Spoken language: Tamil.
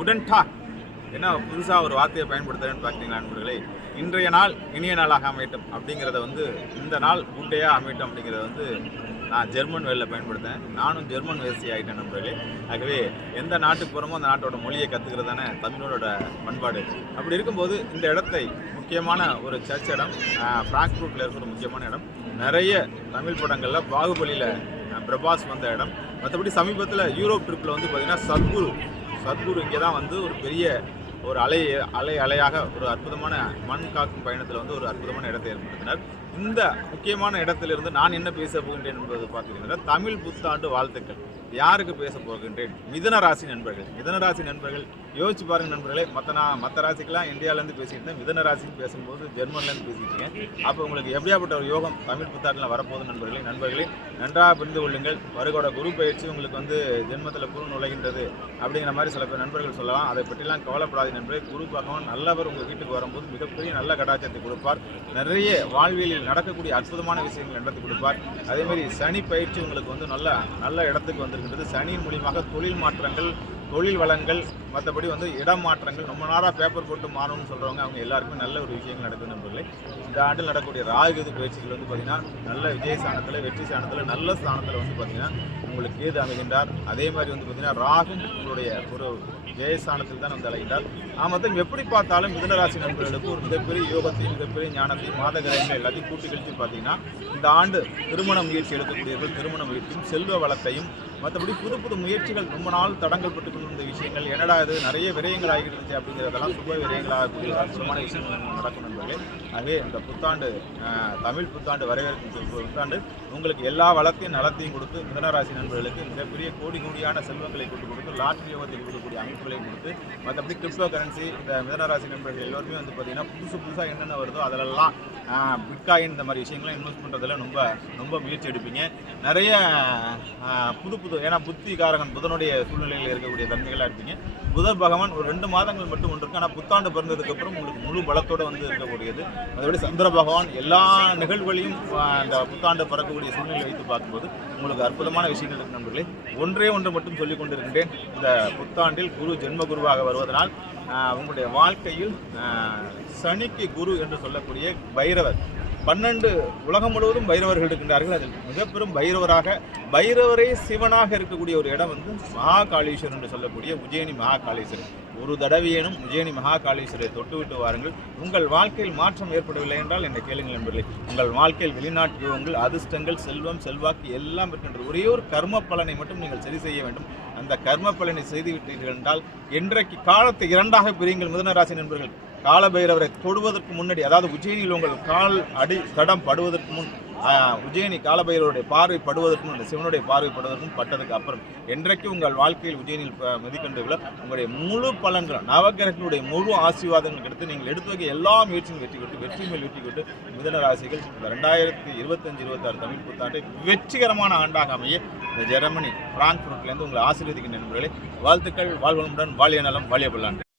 உடன் டாக் என்ன புதுசாக ஒரு வார்த்தையை பயன்படுத்துறேன்னு பார்த்தீங்களா நண்பர்களே, இன்றைய நாள் இனிய நாளாக அமையட்டும் அப்படிங்கிறத இந்த நாள் கூட்டையாக அமையட்டும் அப்படிங்கிறத நான் ஜெர்மன் வேலில் பயன்படுத்தேன். நானும் ஜெர்மன் வேசி ஆகிட்டேன் நண்பர்களே. ஆகவே எந்த நாட்டுக்கு போகிறோமோ அந்த நாட்டோட மொழியை கற்றுக்கிறது தானே தமிழோட பண்பாடு. அப்படி இருக்கும்போது இந்த இடத்தை முக்கியமான ஒரு சர்ச் இடம், ஃப்ராங்க்ஃபர்ட்டில் இருக்கிற முக்கியமான இடம். நிறைய தமிழ் படங்களில் பாகுபலியில் பிரபாஸ் வந்த இடம். மற்றபடி சமீபத்தில் யூரோப் ட்ரிப்பில் பார்த்திங்கன்னா சத்குரு இங்கே தான் ஒரு பெரிய ஒரு அலையாக ஒரு அற்புதமான மண் காக்கும் பயணத்தில் ஒரு அற்புதமான இடத்தை ஏற்படுத்தினார். இந்த முக்கியமான இடத்திலிருந்து நான் என்ன பேச போகின்றேன் என்பது பார்த்தீங்கன்னா, தமிழ் புத்தாண்டு வாழ்த்துக்கள். யாருக்கு பேச போகின்றேன்? மிதுன ராசி நண்பர்கள் யோசிச்சு பாருங்க நண்பர்களே. மற்ற ராசிக்கெல்லாம் இந்தியாவிலேருந்து பேசிட்டு இருந்தேன், மிதுன ராசின்னு பேசும்போது ஜெர்மன்லேருந்து பேசிட்டீங்க. அப்போ உங்களுக்கு எப்படியாப்பட்ட ஒரு யோகம் தமிழ் புத்தாண்டில் வரப்போகுது நண்பர்களே நன்றாக புரிந்து கொள்ளுங்கள். வருகோட குரு பயிற்சி உங்களுக்கு ஜென்மத்தில் குரு நுழைகின்றது அப்படிங்கிற மாதிரி சில பேர் நண்பர்கள் சொல்லலாம். அதை பற்றிலாம் கவலைப்படாத நண்பர்களே. குரு பகவான் நல்லவர் உங்கள் வீட்டுக்கு வரும்போது மிகப்பெரிய நல்ல கடாச்சத்தை கொடுப்பார். நிறைய வாழ்வியலில் நடக்கக்கூடிய அற்புதமான விஷயங்கள் நடத்தி கொடுப்பார். அதேமாதிரி சனி பயிற்சி உங்களுக்கு நல்ல இடத்துக்கு வந்திருக்கின்றது. சனியின் மூலியமாக தொழில் மாற்றங்கள், தொழில் வளங்கள், மற்றபடி இடம் மாற்றங்கள், ரொம்ப நேரம் பேப்பர் போட்டு மாறணும்னு சொல்கிறவங்க அவங்க எல்லாருக்குமே நல்ல ஒரு விஷயங்கள் நடக்குது நண்பர்களே. இந்த ஆண்டில் நடக்கக்கூடிய ராகுகேது பயிற்சிகள் பார்த்திங்கன்னா நல்ல விஜய ஸ்தானத்தில், வெற்றி ஸ்தானத்தில், நல்ல ஸ்தானத்தில் பார்த்திங்கன்னா உங்களுக்கு கேது அமைகின்றார். அதே மாதிரி பார்த்திங்கன்னா ராகும் உங்களுடைய ஒரு ஜெயஸ்தானத்தில் தான் அலைகின்றார். மொத்தம் எப்படி பார்த்தாலும் மிதுனராசி நண்பர்களுக்கு ஒரு மிகப்பெரிய யோகத்தையும் மிகப்பெரிய ஞானத்தையும் மாத கிரகங்கள் எல்லாத்தையும் கூட்டி கழித்து பார்த்தீங்கன்னா இந்த ஆண்டு திருமண முயற்சி எடுக்கக்கூடியவர்கள் திருமண முயற்சியும் செல்வ வளத்தையும், மற்றபடி புது முயற்சிகள் ரொம்ப நாள் தடங்கள் பட்டு கொண்டிருந்த விஷயங்கள் என்னடா இது நிறைய விரயங்கள் ஆகிட்டு இருந்துச்சு அப்படிங்கிறதெல்லாம் சுப விரயங்களாகக்கூடிய அற்புதமான விஷயங்கள் நடக்கும் நண்பர்களே. ஆகவே இந்த புத்தாண்டு தமிழ் புத்தாண்டு வரவேற்கும் புத்தாண்டு உங்களுக்கு எல்லா வளத்தையும் நலத்தையும் கொடுத்து மிதுனராசி நண்பர்களுக்கு மிகப்பெரிய கோடியான செல்வங்களை கொடுத்து லாட்டரி யோகத்தை கொடுக்கக்கூடிய அமைப்புகளையும் கொடுத்து, மற்றபடி கிரிப்டோ கரன்சி இந்த மிதுனராசி நண்பர்கள் எல்லோருமே பார்த்தீங்கன்னா புதுசாக என்னென்ன வருதோ அதிலெல்லாம் பிட்காயின் இந்த மாதிரி விஷயங்கள்லாம் இன்வெஸ்ட் பண்ணுறதுல ரொம்ப முயற்சி எடுப்பீங்க. நிறைய புது ஏன்னா புத்திகாரகன் புதனுடைய சூழ்நிலையில் இருக்கக்கூடிய தன்மைகளாக இருப்பீங்க. புதன் பகவான் ஒரு 2 மாதங்கள் மட்டும் இருக்கு. ஆனால் புத்தாண்டு பிறந்ததுக்கப்புறம் உங்களுக்கு முழு பலத்தோடு இருக்கக்கூடியது. அதோட சந்திர பகவான் எல்லா நிகழ்வுகளையும் அந்த புத்தாண்டு பிறக்கக்கூடிய சூழ்நிலை வைத்து பார்க்கும்போது உங்களுக்கு அற்புதமான விஷயங்கள் இருக்கு நண்பர்களே. ஒன்று மட்டும் சொல்லிக் கொண்டிருக்கின்றேன். இந்த புத்தாண்டில் குரு ஜென்ம குருவாக வருவதனால் உங்களுடைய வாழ்க்கையில் சனிக்கு குரு என்று சொல்லக்கூடிய பைரவர் 12 உலகம் முழுவதும் பைரவர்கள் இருக்கின்றார்கள். அதில் மிகப்பெரும் பைரவரே சிவனாக இருக்கக்கூடிய ஒரு இடம் மகாகாளீஸ்வரர் என்று சொல்லக்கூடிய உஜ்ஜயினி மகாகாளீஸ்வரர். ஒரு தடவையேனும் உஜ்ஜயினி மகாகாளீஸ்வரரை தொட்டுவிட்டு வாருங்கள். உங்கள் வாழ்க்கையில் மாற்றம் ஏற்படவில்லை என்றால் என்னை கேளுங்கள் நண்பர்களே. உங்கள் வாழ்க்கையில் வெளிநாட்டு யோகங்கள், அதிர்ஷ்டங்கள், செல்வம், செல்வாக்கு எல்லாம் இருக்கின்றது. ஒரே ஒரு கர்ம பலனை மட்டும் நீங்கள் சரி செய்ய வேண்டும். அந்த கர்ம பலனை செய்துவிட்டீர்கள் என்றால் இன்றைக்கு காலத்தை 2ஆக பிரியுங்கள் மிதுனராசி நண்பர்கள். காலபைரவரை தொடுவதற்கு முன்னாடி, அதாவது உஜ்ஜயினியில் உங்கள் கால் அடி தடம் படுவதற்கு முன், உஜ்ஜயினி காலபைரவருடைய பார்வை படுவதற்கு முன், சிவனுடைய பார்வை படுவதற்கும் பட்டதுக்கு அப்புறம் என்றைக்கு உங்கள் வாழ்க்கையில் உஜ்ஜயினில் மதிக்கின்றீர்களோ உங்களுடைய முழு பலன்கள், நவகிரகங்களுடைய முழு ஆசீர்வாதங்கள் எடுத்து நீங்கள் எடுத்து வைக்க எல்லா முயற்சியும் வெற்றி மேல் வெற்றி கொண்டு மிதுன ராசிகள் இந்த 2025-26 தமிழ் புத்தாண்டை வெற்றிகரமான ஆண்டாக அமைய இந்த ஜெர்மனி ஃப்ராங்க்ஃபர்ட்லேருந்து உங்களை ஆசீர்வதிக்கின்ற நண்பர்களே. வாழ்த்துக்கள். வாழ்வளமுடன், வாழிய நலம், வாழிய பல்லாண்டு.